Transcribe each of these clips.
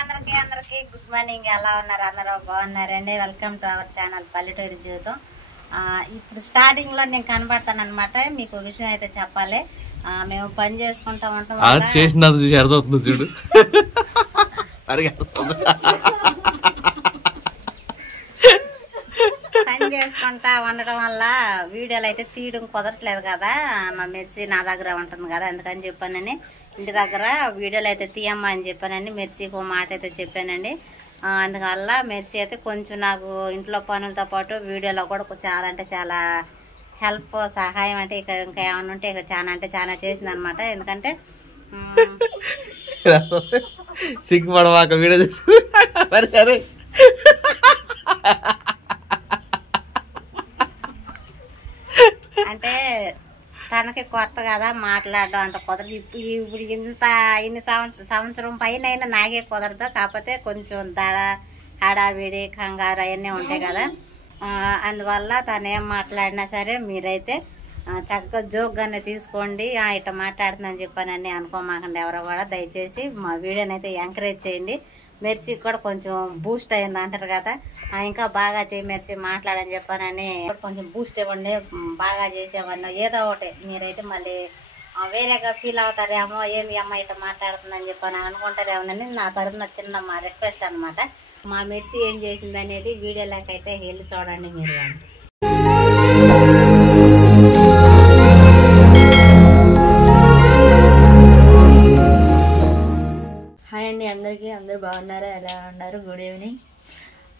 అందరికి good morning. ఎలా ఉన్నారు? అందరూ బాగున్నారండి. వెల్కమ్ టు అవర్ ఛానల్ పల్లెటూరి జీవితం. ఇప్పుడు స్టార్టింగ్ లో నేను కనబడతాను అనమాట. మీకు విషయం అయితే చెప్పాలి. మేము పని చేసుకుంటా ఉంటాం. చూడు పని చేసుకుంటా ఉండడం వల్ల వీడియోలు అయితే తీయడం కుదరట్లేదు కదా. మా మెర్సీ నా దగ్గర ఉంటుంది కదా, అందుకని చెప్పానని ఇంటి దగ్గర వీడియోలు అయితే తీయమ్మా అని చెప్పానండి. మెర్సీకి ఒక మాట అయితే చెప్పానండి. అందువల్ల మెర్సీ అయితే కొంచెం నాకు ఇంట్లో పనులతో పాటు వీడియోలో కూడా చాలా అంటే చాలా హెల్ప్ సహాయం అంటే ఇంకా ఏమైనా ఉంటే ఇక చాలా అంటే చాలా చేసింది అనమాట. ఎందుకంటే సిగ్గుపడవాక వీడియో అంటే తనకి కొత్త కదా మాట్లాడడం అంత కుదరదు. ఇప్పుడు ఇన్ని సంవత్సరం పైన అయినా నాకే కుదరదు. కాకపోతే కొంచెం హడావిడి కంగారు అవన్నీ ఉంటాయి కదా. అందువల్ల తను ఏం మాట్లాడినా సరే మీరైతే చక్కగా జోక్గానే తీసుకోండి. ఇట్లా మాట్లాడుతుందని చెప్పానని అనుకోమాకండి ఎవరో కూడా. దయచేసి మా వీడియోని అయితే ఎంకరేజ్ చేయండి. మెర్సీకి కూడా కొంచెం బూస్ట్ అయింది అంటారు కదా, ఇంకా బాగా చేయి మెర్సీ మాట్లాడని చెప్పానని కొంచెం బూస్ట్ ఇవ్వండి. బాగా చేసేవన్నీ ఏదో ఒకటి. మీరైతే మళ్ళీ వేరేగా ఫీల్ అవుతారేమో, ఏంది అమ్మ ఇట్లా మాట్లాడుతుందని చెప్పని అనుకుంటారేమోనని నా తరఫున చిన్న మా రిక్వెస్ట్ అనమాట. మా మెర్సీ ఏం చేసింది అనేది వీడియోలోకి అయితే వెళ్ళి చూడండి మీరు. హాయ్ అండి అందరికీ. అందరూ బాగున్నారా? ఎలా ఉన్నారు? Good evening.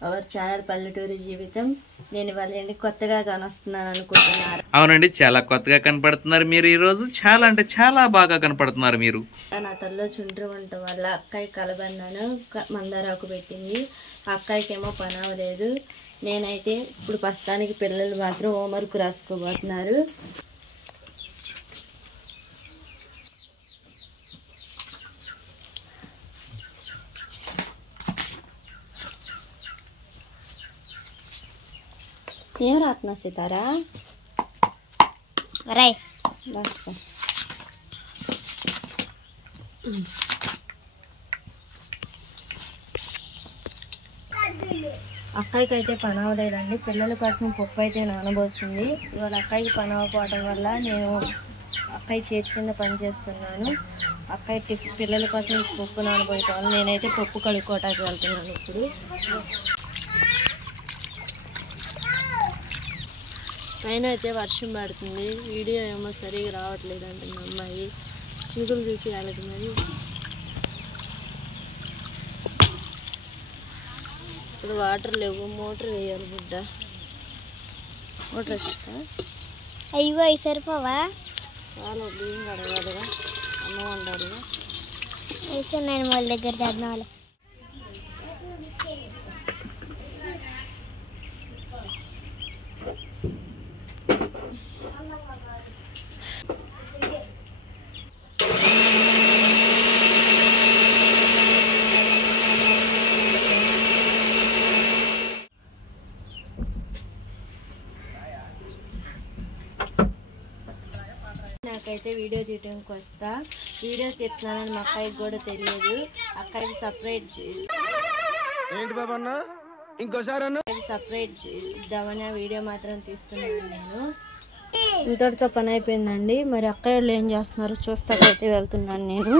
అవర్ ఛానల్ పల్లెటూరి జీవితం. నేను వాళ్ళని కొత్తగా కానొస్తున్నాను అనుకుంటున్నారు. అవునండి, చాలా కొత్తగా కనపడుతున్నారు మీరు ఈరోజు. చాలా అంటే చాలా బాగా కనపడుతున్నారు మీరు. నా తల్లో చుండ్రు ఉండటం వల్ల అక్కయ్య కలబన్నాను మందారాకు పెట్టింది. అక్కయ్యకి ఏమో పని అవ్వలేదు. నేనైతే ఇప్పుడు ప్రస్తుతానికి పిల్లలు మాత్రం హోంవర్క్ రాసుకోబోతున్నారు. ఏం రాత్నా సీతారా? రై రాస్తా. అక్కడికి అయితే పని అవ్వలేదండి. పిల్లల కోసం పప్పు అయితే నానబోస్తుంది. ఇవాళ అక్కడికి పని అవ్వకపోవడం వల్ల నేను అక్కయ్య చేతి కింద పని చేస్తున్నాను. అక్కయ్య పిల్లల కోసం పప్పు నానబోయటం, నేనైతే పప్పు కడుక్కోవటానికి వెళ్తున్నాను. ఇప్పుడు పైన అయితే వర్షం పడుతుంది. వీడియో ఏమో సరిగా రావట్లేదు అంటుంది అమ్మాయి. చినుకులు చూపించాలి మరి. ఇప్పుడు వాటర్ లేవు, మోటార్ వేయాలి బిడ్డ. మోటార్ వేస్తా. అయ్యో అవి సరిపోవా? చాలా బియ్యం కడగాలిగా, అన్నం వండాలిగా. వేసా నేను వాళ్ళ దగ్గర తెద్దాలి. నాకైతే వీడియో తీయడానికి వస్తా. వీడియోస్ తీస్తున్నానని మా అక్కయ్యకి కూడా తెలియదు. అక్కడికి సపరేట్ ఇద్దామని వీడియో మాత్రం తీస్తున్నాను నేను. ఇంతటితో పని అయిపోయిందండి. మరి అక్కయ్య వాళ్ళు ఏం చేస్తున్నారు చూస్తాకైతే వెళ్తున్నాను నేను.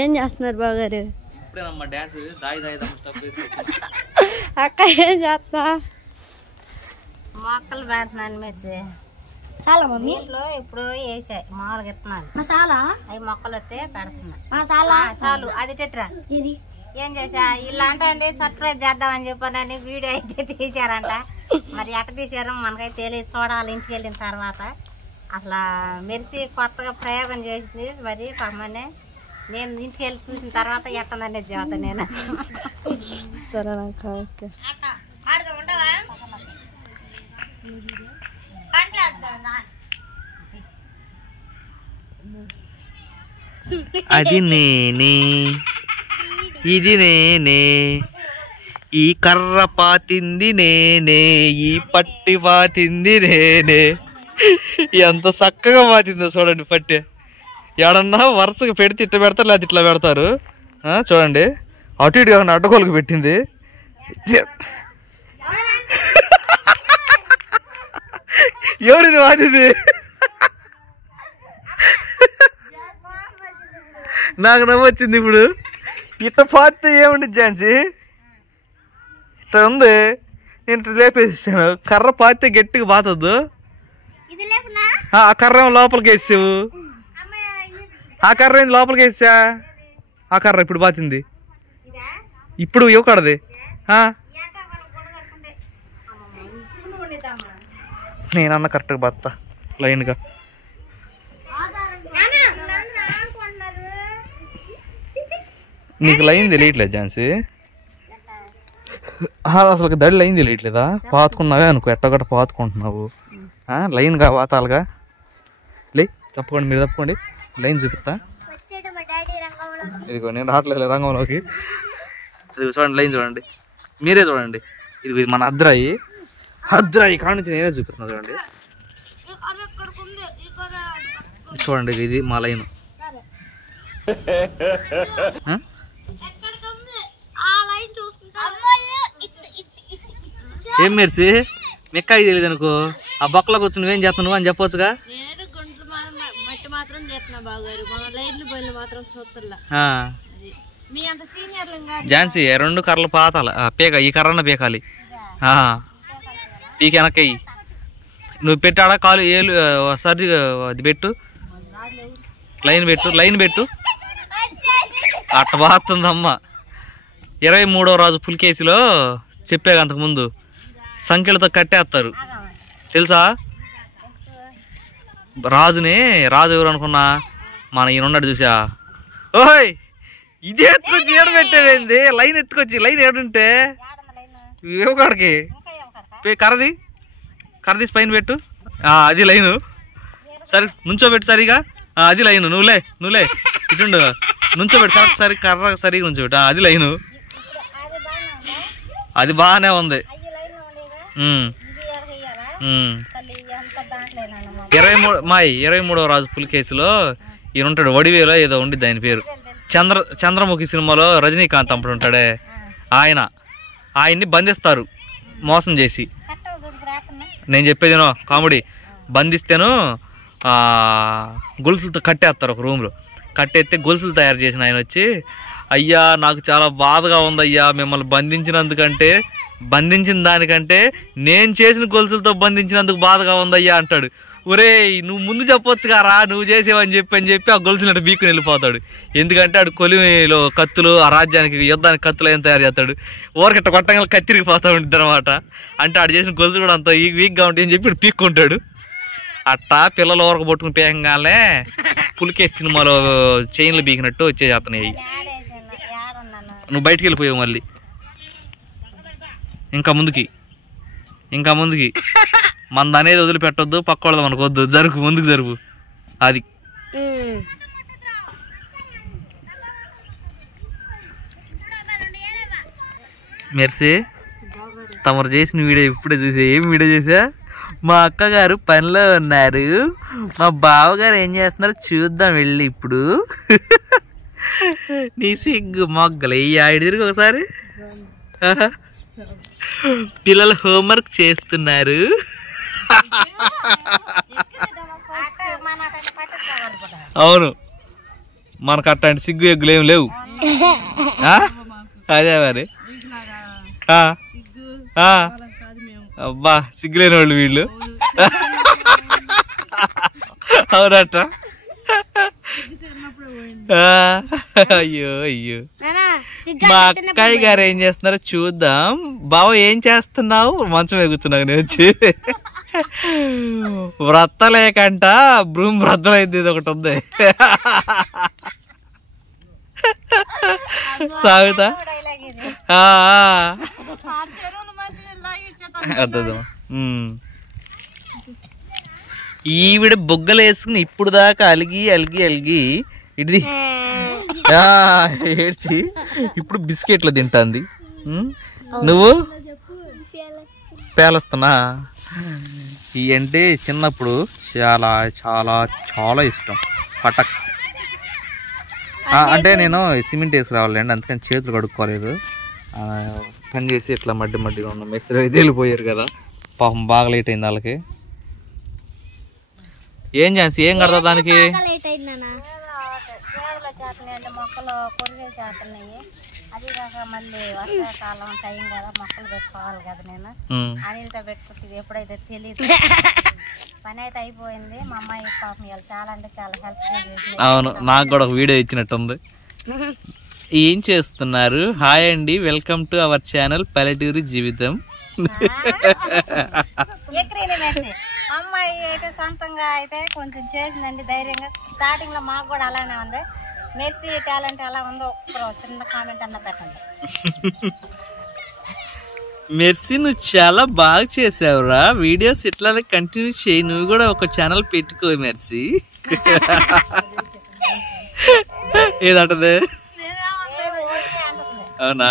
ఏం చేస్తున్నారు బాగారు? అక్క ఏం చేస్తా? మొక్కలు పెడుతున్నాను మెర్సీ. చాలా మమ్మీ ఇప్పుడు వేసాయి మామూలుగా ఇస్తున్నాను. మసాలా అవి మొక్కలు వస్తే పెడుతున్నా. మసాలా చాలు అది తిట్టరా. ఇది ఏం చేసా ఇలా అంటే సర్ప్రైజ్ చేద్దామని చెప్పానని వీడియో అయితే తీసారంట. మరి ఎట్ట తీసారో మనకైతే తెలియదు, చూడాలి ఇంటికి వెళ్ళిన తర్వాత. అసలు మెర్సీ కొత్తగా ప్రయోగం చేసింది. మరి పమ్మనే నేను ఇంటికి వెళ్ళి చూసిన తర్వాత ఎట్టననే చేత నేను. సరే ఓకే. అది నేనే, ఇది నేనే, ఈ కర్ర పాతింది నేనే, ఈ పట్టి పాతింది నేనే. ఎంత చక్కగా పాతిందో చూడండి పట్టి. ఎడన్నా వరుసగా పెడితే ఇట్లా పెడతారు, లేదా ఇట్లా పెడతారు. చూడండి అటు ఇటు కాకుండా అడ్డగోలుకు పెట్టింది. ఎవరిది వాదిది? నాకు నవ్వొచ్చింది ఇప్పుడు. ఇట్లా పాతితే ఏముంది ఝాన్సీ? ఇట్లా ఉంది, నేను లేపేసాను. కర్ర పాతితే గట్టిగా పాతద్దు. ఆ కర్ర ఏమో లోపలికి వేసావు. ఆ కర్ర ఏంది లోపలికి వేసా? ఆ కర్ర ఇప్పుడు పాతింది. ఇప్పుడు ఇవ్వకూడదు. నేనన్న కరెక్ట్గా బత్తా లైన్గా. నీకు లైన్ తెలియట్లేదు ఝాన్సీ? అసలు దడి లైన్ తెలియట్లేదా? పాతుకున్నావే అనుకో, ఎట్టగట్ట పాతుకుంటున్నావు. లైన్గా పాతాలుగా లే. తప్పకుండా, మీరు తప్పకోండి, లైన్ చూపిస్తా. ఇదిగో నేను రావట్లేదు రంగంలోకి. ఇది చూడండి, లైన్ చూడండి, మీరే చూడండి. ఇది మన అద్రాయి కాడ నుంచి నేనే చూపిస్తున్నా చూడండి. చూడండి ఇది మా లైన్. ఏం మెరిసి మెక్కాయి తెలియదు అనుకో, ఆ బొక్కలో కూర్చుని నువ్వేం చేస్తావు నువ్వు అని చెప్పొచ్చుగా. ఝాన్సీ రెండు కర్రలు పాతాలి, పీక ఈ కర్రన్న పీకాలి. పీక వెనక్కయ్యి నువ్వు పెట్టాడా కాలు ఏలు సర్ది అది పెట్టు, లైన్ పెట్టు. అట్ట బాగుతుందమ్మ. 23వ రాజు పులికేసిలో చెప్పాక అంతకుముందు సంఖ్యలతో కట్టేస్తారు తెలుసా? రాజు ఎవరు అనుకున్నా? మన ఈయనున్నాడు చూసా. ఓయ్ ఇదే ఎత్తుకొచ్చి ఏడు పెట్టేవేంది? లైన్ ఎత్తుకొచ్చి లైన్ ఏడుంటే ఇవ్వకాడికి కర్రది పైన పెట్టు. అది లైను. సరే నుంచోబెట్టు సరిగా. అది లైను. నువ్వులే ఇటుండు నుంచోబెట్టు సరి కర్ర సరిగా నుంచోబెట్టు. అది లైను. అది బాగానే ఉంది. 23వ రాజు పులికేసిలో ఈయన ఉంటాడు, వడివేలో ఏదో ఉండిద్ది ఆయన పేరు. చంద్రముఖి సినిమాలో రజనీకాంత్ అప్పుడు ఉంటాడే ఆయన్ని బంధిస్తారు మోసం చేసి. నేను చెప్పేదేనో కామెడీ. బంధిస్తేను గొలుసులతో కట్టేస్తారు ఒక రూమ్లో. కట్టేస్తే గొలుసులు తయారు చేసిన ఆయన వచ్చి, అయ్యా నాకు చాలా బాధగా ఉందయ్యా, మిమ్మల్ని బంధించిన దానికంటే నేను చేసిన గొలుసులతో బంధించినందుకు బాధగా ఉందయ్యా అంటాడు. ఒరే నువ్వు ముందు చెప్పొచ్చు కారా, నువ్వు చేసేవని చెప్పి ఆ గొలుసులు బీక్కుని వెళ్ళిపోతాడు. ఎందుకంటే ఆడు కొలిమిలో కత్తులు, ఆ రాజ్యానికి యుద్ధానికి కత్తులు ఏం తయారు చేస్తాడు. ఊరకట్ట కొట్టంగా కత్తిరిగిపోతూ ఉంటుంది అనమాట. అంటే ఆడు చేసిన గొలుసు కూడా అంత వీక్గా ఉంటుంది అని చెప్పి పీక్కుంటాడు. అట్టా పిల్లలు ఊరక పట్టుకుని పేకంగానే పులికేసి సినిమాలో చైన్లు బీకినట్టు వచ్చేస్తున్నాయి. నువ్వు బయటికి వెళ్ళిపోయావు మళ్ళీ. ఇంకా ముందుకి మంద అనేది వదిలిపెట్టొద్దు, పక్కోళ్ళది మనకు వద్దు. ముందుకు జరుపు. అది మెర్సీ తమరు చేసిన వీడియో ఇప్పుడే చూసా. ఏం వీడియో చేసా? మా అక్కగారు పనిలో ఉన్నారు, మా బావగారు ఏం చేస్తున్నారు చూద్దాం వెళ్ళి. ఇప్పుడు నీ సిగ్గు మొగ్గలు ఆడి తిరిగి ఒకసారి. పిల్లలు హోంవర్క్ చేస్తున్నారు. అవును, మనకు అట్లాంటి సిగ్గు ఎగ్గులు ఏమి లేవు. అదే మరి. అబ్బా సిగ్గులేని వాళ్ళు వీళ్ళు. అవునట. అయ్యో మా అక్కయ్య గారు ఏం చేస్తున్నారో చూద్దాం. బావ ఏం చేస్తున్నావు? మంచం ఎగుతున్నావు నేను వచ్చి. వ్రత్తలేకంట బ్రూమ్ వ్రత్తలైంది. ఇది ఒకటి ఉంది సాగుతా. ఈవిడ బొగ్గలు వేసుకుని ఇప్పుడు దాకా అలిగి ఇది ఏడ్చి ఇప్పుడు బిస్కెట్లు తింటాంది. నువ్వు పేలుస్తున్నా. ఈ అంటే చిన్నప్పుడు చాలా చాలా చాలా ఇష్టం పటక్. అంటే నేను సిమెంట్ వేసుకురావాలండి, అందుకని చేతులు కడుక్కోలేదు. పని చేసి ఇట్లా మడ్డిగా ఉన్న మేస్త్రి అయితే వెళ్ళిపోయారు కదా, పాపం బాగా లేట్ అయింది వాళ్ళకి. ఏం ఛాన్సీ ఏం కడతా దానికి? మొక్కలు కొరిగేసేస్తున్నాయి. అది కాక మళ్ళీ వర్షాకాలం టైం కదా, మొక్కలు పెట్టుకోవాలి కదా. నేను అనిల్తో పెట్టుకుంటుంది ఎప్పుడైతే తెలియదు. పని అయితే అయిపోయింది. మా అమ్మాయి పాపం చాలా అంటే చాలా హెల్ప్ చేసి. అవును, నాకు కూడా ఒక వీడియో ఇచ్చినట్టుంది. ఏం చేస్తున్నారు? హాయ్ అండి, వెల్కమ్ టు అవర్ ఛానల్ పల్లెటూరి జీవితం. అమ్మాయి అయితే సొంతంగా అయితే కొంచెం చేసిందండి ధైర్యంగా. స్టార్టింగ్ లో మాకు కూడా అలానే ఉంది. మెర్సీ టాలెంట్ ఎలా ఉందో ఒక చిన్న కామెంట్ అన్న పెట్టండి. మెర్సీ నువ్వు చాలా బాగా చేసావురా, వీడియోస్ ఇట్లానే కంటిన్యూ చేయి, నువ్వు కూడా ఒక ఛానల్ పెట్టుకో మెర్సీ. ఏదంటది? అవునా?